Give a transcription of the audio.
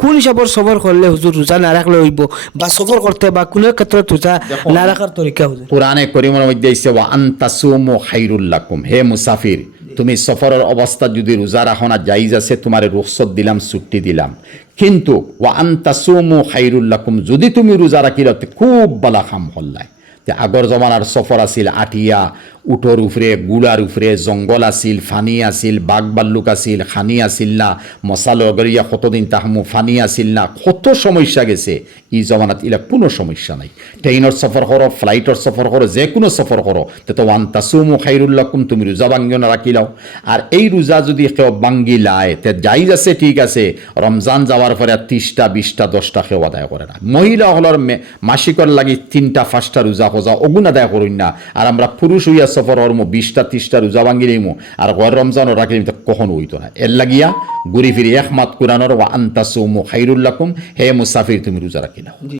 কোন হিসাবর সফর করলে হুজুর রোজা না রাখলে হইব, বা সফর করতে বা কোনো ক্ষেত্রে রোজা না রাখার তরিকা হুজুর? কোরআনে করিমের মধ্যে আইছে ওয়া আনতাসুমু খাইরুল লাকুম, হে মুসাফির তুমি সফরের অবস্থা যদি রোজা রাখো না জায়েজ আছে, তোমার রুখসত দিলাম, ছুটি দিলাম, কিন্তু ওয়া আনতাসুমু খাইরুল লাকুম যদি তুমি রোজা রাখিলে খুব বালা কাম হল্লাই। আগর জমানার সফর আছিল আটিয়া, উঠোর উপরে গুড়ার উপরে জঙ্গল আছিল, ফানি আছিল, বাঘ বাল্লুক আছিল, খানি আছিল না, মশাল গরিয়া কতদিন তাহামু ফানি আছিল না, কত সমস্যা গেছে। ই জমানাত ইলা কোনো সমস্যা নাই। ট্রেইনের সফর করো, ফ্লাইটের সফর করো, যে কোনো সফর করো, তো ওয়ান তাসুমু খাইরুল্লাকুম তুমি রোজা ভাঙ্গিও না রাখিলাও। আর এই রোজা যদি কেউ ভাঙ্গি লায় তে জাইজ আছে, ঠিক আছে, রমজান যাওয়ার পরে 30টা 20টা 10টা কেউ আদায় করে না। মহিলা হলর মাসিকর লাগি 3টা 5টা রোজা খোঁজা অগুন আদায় করুন না। আর আমরা পুরুষ হইয়া সফর হরমো 20টা 30টা রোজা ভাঙ্গি নেইমো আর গর রমজানও রাখলে কখনো হইতো না। এর লাগিয়া ঘুরি ফিরি একমাত কোরআনর ওয়া আনতাসুমু খাইরুল্লাকুম, হে মুসাফির তুমি রোজা রাখিলাও।